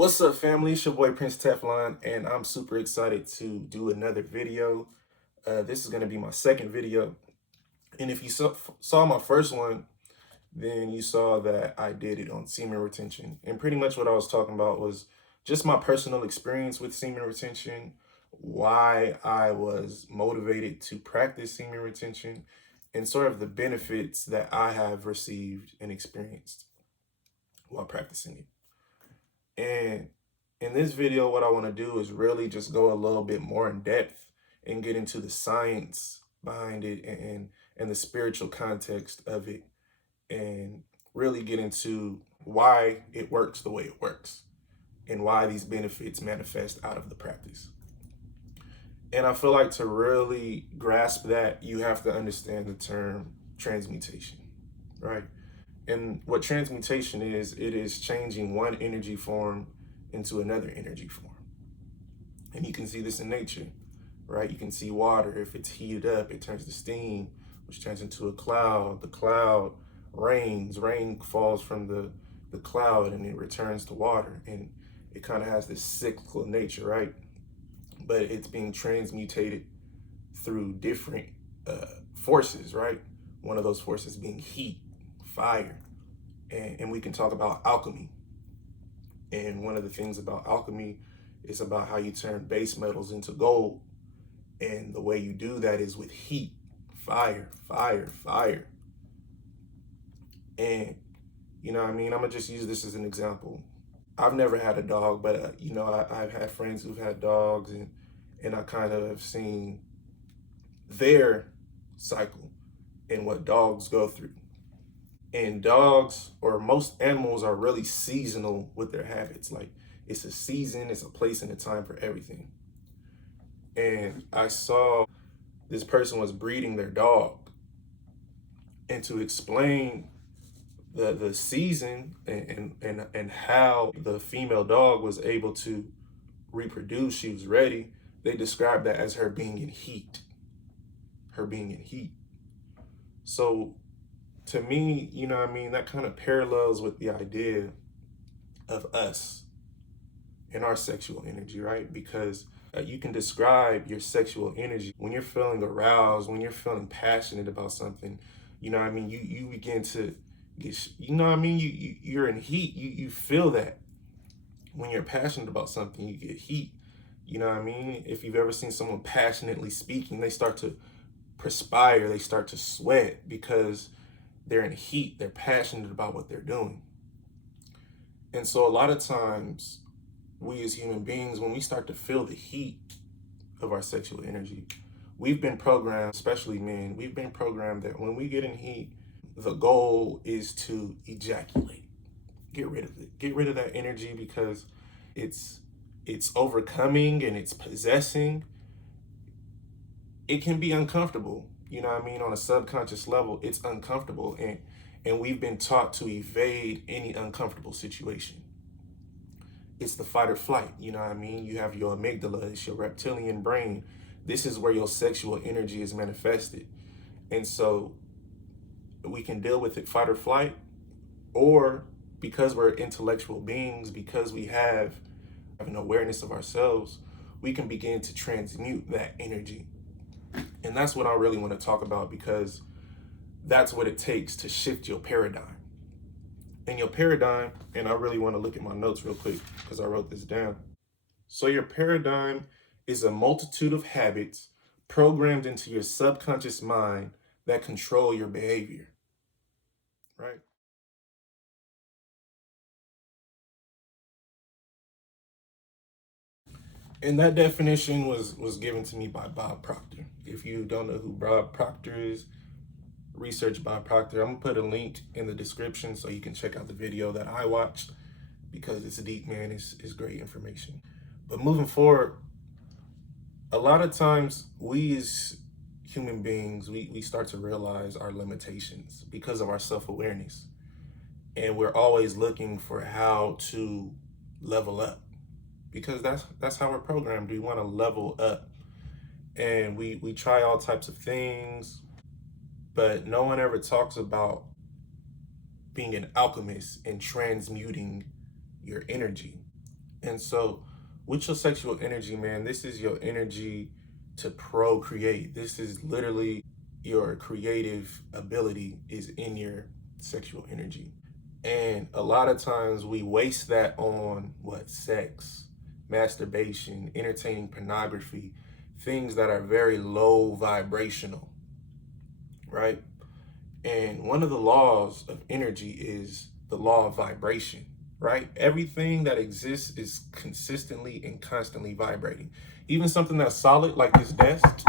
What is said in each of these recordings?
What's up, family? It's your boy Prince Teflon, and I'm super excited to do another video. This is going to be my second video. And if you saw my first one, then you saw that I did it on semen retention. And pretty much what I was talking about was just my personal experience with semen retention, why I was motivated to practice semen retention, and sort of the benefits that I have received and experienced while practicing it. And in this video, what I want to do is really just go a little bit more in depth and get into the science behind it and the spiritual context of it, and really get into why it works the way it works and why these benefits manifest out of the practice. And I feel like to really grasp that, you have to understand the term transmutation, right? And what transmutation is, it is changing one energy form into another energy form. And you can see this in nature, right? You can see water. If it's heated up, it turns to steam, which turns into a cloud. The cloud rains. Rain falls from the cloud and it returns to water. And it kind of has this cyclical nature, right? But it's being transmutated through different forces, right? One of those forces being heat, fire, and we can talk about alchemy. And one of the things about alchemy is about how you turn base metals into gold. And the way you do that is with heat, fire, fire, fire. And, you know what I mean? I'm going to just use this as an example. I've never had a dog, but, I've had friends who've had dogs, and I kind of have seen their cycle and what dogs go through. And dogs, or most animals, are really seasonal with their habits. Like, it's a season, it's a place and a time for everything. And I saw this person was breeding their dog. And to explain the season and how the female dog was able to reproduce, she was ready, they described that as her being in heat. Her being in heat. So to me, you know what I mean, that kind of parallels with the idea of us and our sexual energy, right? Because you can describe your sexual energy when you're feeling aroused, when you're feeling passionate about something. You know what I mean? You begin to get, you know what I mean? You're in heat. You feel that. When you're passionate about something, you get heat. You know what I mean? If you've ever seen someone passionately speaking, they start to perspire, they start to sweat because they're in heat, they're passionate about what they're doing. And so a lot of times, we as human beings, when we start to feel the heat of our sexual energy, we've been programmed, especially men, we've been programmed that when we get in heat, the goal is to ejaculate. Get rid of it. Get rid of that energy because it's overcoming and it's possessing. It can be uncomfortable. You know what I mean? On a subconscious level, it's uncomfortable. And we've been taught to evade any uncomfortable situation. It's the fight or flight. You know what I mean? You have your amygdala, it's your reptilian brain. This is where your sexual energy is manifested. And so we can deal with it fight or flight, or because we're intellectual beings, because we have an awareness of ourselves, we can begin to transmute that energy. And that's what I really want to talk about, because that's what it takes to shift your paradigm. And your paradigm, and I really want to look at my notes real quick because I wrote this down. So your paradigm is a multitude of habits programmed into your subconscious mind that control your behavior, right? And that definition was given to me by Bob Proctor. If you don't know who Bob Proctor is, research Bob Proctor. I'm gonna put a link in the description so you can check out the video that I watched, because it's deep, man. It's great information. But moving forward, a lot of times we as human beings, we start to realize our limitations because of our self-awareness. And we're always looking for how to level up, because that's how we're programmed. We want to level up, and we try all types of things, but no one ever talks about being an alchemist and transmuting your energy. And so with your sexual energy, man, this is your energy to procreate. This is literally your creative ability is in your sexual energy. And a lot of times we waste that on what? Sex, masturbation, entertaining pornography, things that are very low vibrational, right? And one of the laws of energy is the law of vibration, right? Everything that exists is consistently and constantly vibrating. Even something that's solid like this desk,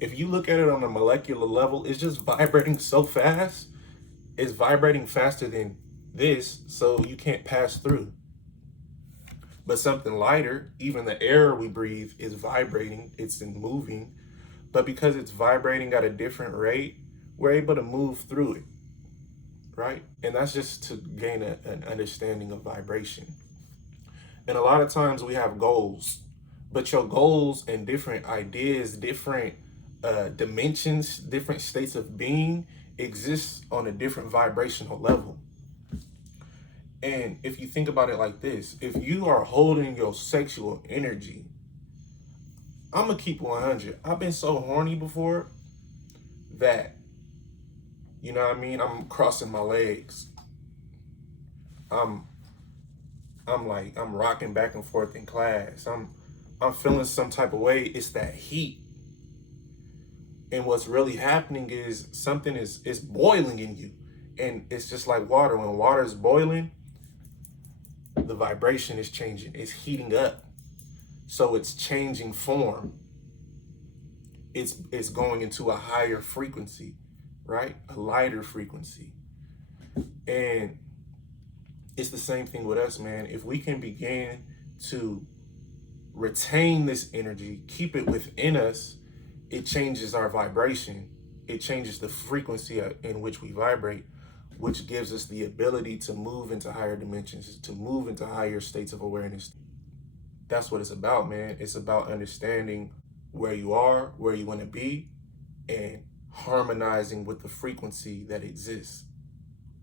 if you look at it on a molecular level, it's just vibrating so fast. It's vibrating faster than this, so you can't pass through. But something lighter, even the air we breathe is vibrating, it's moving. But because it's vibrating at a different rate, we're able to move through it, right? And that's just to gain an understanding of vibration. And a lot of times we have goals, but your goals and different ideas, different dimensions, different states of being exist on a different vibrational level. And if you think about it like this, if you are holding your sexual energy, I'm gonna keep 100. I've been so horny before that, you know what I mean? I'm crossing my legs. I'm I'm rocking back and forth in class. I'm feeling some type of way. It's that heat. And what's really happening is something is boiling in you. And it's just like water. When water is boiling, the vibration is changing. It's heating up. So it's changing form. It's going into a higher frequency, right? A lighter frequency. And it's the same thing with us, man. If we can begin to retain this energy, keep it within us, it changes our vibration. It changes the frequency in which we vibrate, which gives us the ability to move into higher dimensions, to move into higher states of awareness. That's what it's about, man. It's about understanding where you are, where you want to be, and harmonizing with the frequency that exists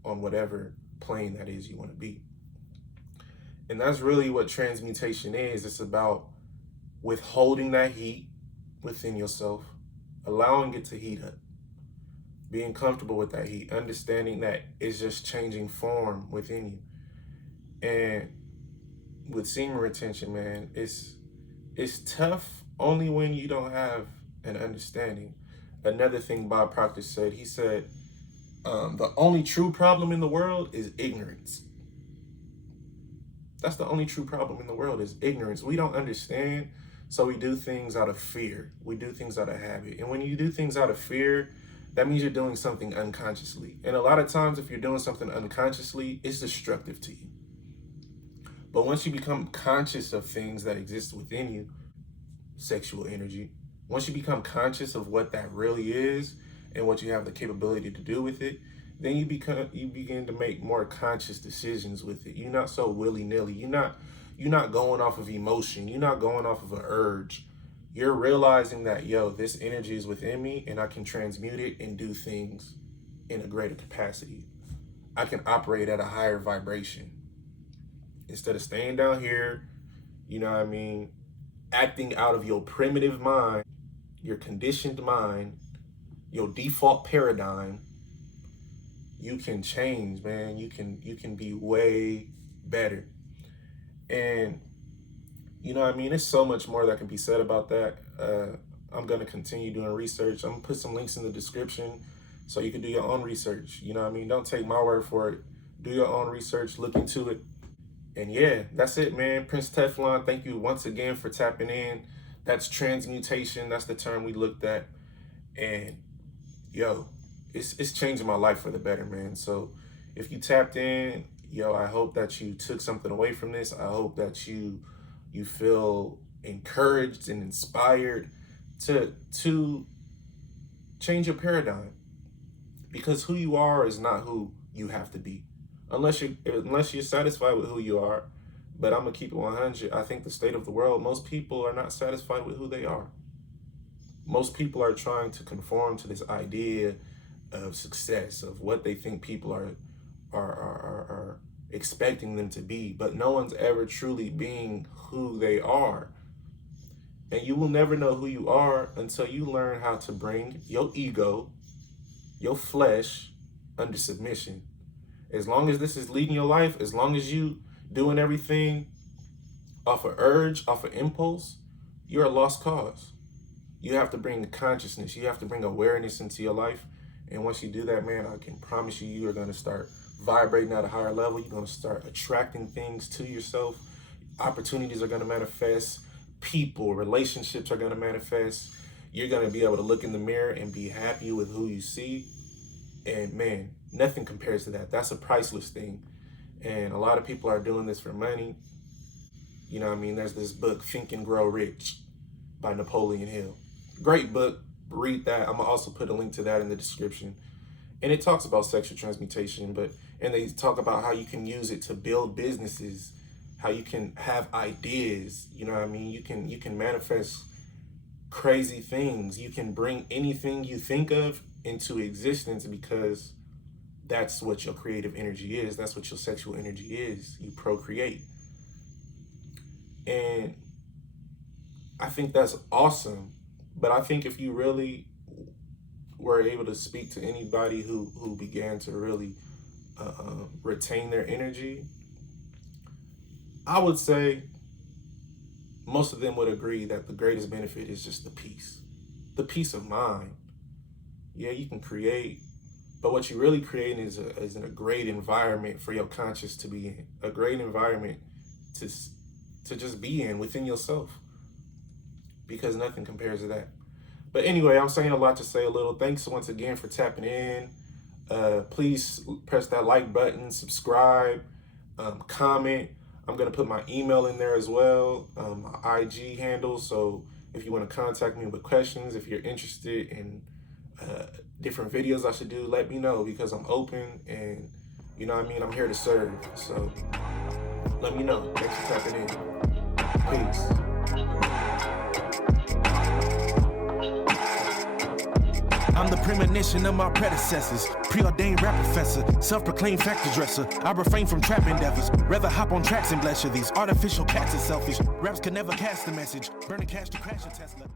on whatever plane that is you want to be. And that's really what transmutation is. It's about withholding that heat within yourself, allowing it to heat up, being comfortable with that heat, understanding that it's just changing form within you. And with semen retention, man, it's tough only when you don't have an understanding. Another thing Bob Proctor said, he said, the only true problem in the world is ignorance. That's the only true problem in the world is ignorance. We don't understand, so we do things out of fear. We do things out of habit. And when you do things out of fear, that means you're doing something unconsciously. And a lot of times, if you're doing something unconsciously, it's destructive to you. But once you become conscious of things that exist within you, sexual energy, once you become conscious of what that really is and what you have the capability to do with it, then you begin to make more conscious decisions with it. You're not so willy-nilly. You're not going off of emotion. You're not going off of an urge. You're realizing that, yo, this energy is within me and I can transmute it and do things in a greater capacity. I can operate at a higher vibration. Instead of staying down here, you know what I mean, acting out of your primitive mind, your conditioned mind, your default paradigm, you can change, man. You can be way better. And you know what I mean? There's so much more that can be said about that. I'm gonna continue doing research. I'm gonna put some links in the description so you can do your own research. You know what I mean? Don't take my word for it. Do your own research, look into it. And yeah, that's it, man. Prince Teflon, thank you once again for tapping in. That's transmutation. That's the term we looked at. And yo, it's changing my life for the better, man. So if you tapped in, yo, I hope that you took something away from this. I hope that you feel encouraged and inspired to change your paradigm. Because who you are is not who you have to be. Unless you're satisfied with who you are. But I'm gonna keep it 100. I think the state of the world, most people are not satisfied with who they are. Most people are trying to conform to this idea of success, of what they think people are expecting them to be, but no one's ever truly being who they are. And you will never know who you are until you learn how to bring your ego, your flesh, under submission. As long as this is leading your life, as long as you doing everything off of urge, off of impulse, you're a lost cause. You have to bring consciousness. You have to bring awareness into your life. And once you do that, man, I can promise you, you are going to start vibrating at a higher level. You're going to start attracting things to yourself. Opportunities are going to manifest. People, relationships are going to manifest. You're going to be able to look in the mirror and be happy with who you see. And man, nothing compares to that. That's a priceless thing. And a lot of people are doing this for money. You know what I mean? There's this book, Think and Grow Rich by Napoleon Hill. Great book. Read that. I'm going to also put a link to that in the description. And it talks about sexual transmutation, and they talk about how you can use it to build businesses, how you can have ideas. You know what I mean? You can manifest crazy things. You can bring anything you think of into existence, because that's what your creative energy is. That's what your sexual energy is. You procreate. And I think that's awesome. But I think if you really were able to speak to anybody who began to really retain their energy, I would say most of them would agree that the greatest benefit is just the peace of mind. Yeah, you can create, but what you're really creating is a great environment for your conscious to be in, a great environment to just be in within yourself, because nothing compares to that. But anyway, I'm saying a lot to say a little. Thanks once again for tapping in. Please press that like button, subscribe, comment. I'm going to put my email in there as well, my IG handle. So if you want to contact me with questions, if you're interested in different videos I should do, let me know, because I'm open and, you know what I mean, I'm here to serve. So let me know. Thanks for tapping in. Peace. I'm the premonition of my predecessors, preordained rap professor, self-proclaimed factory dresser. I refrain from trap endeavors, rather hop on tracks and bless you. These artificial cats are selfish. Raps can never cast a message, burning cash to crash a Tesla.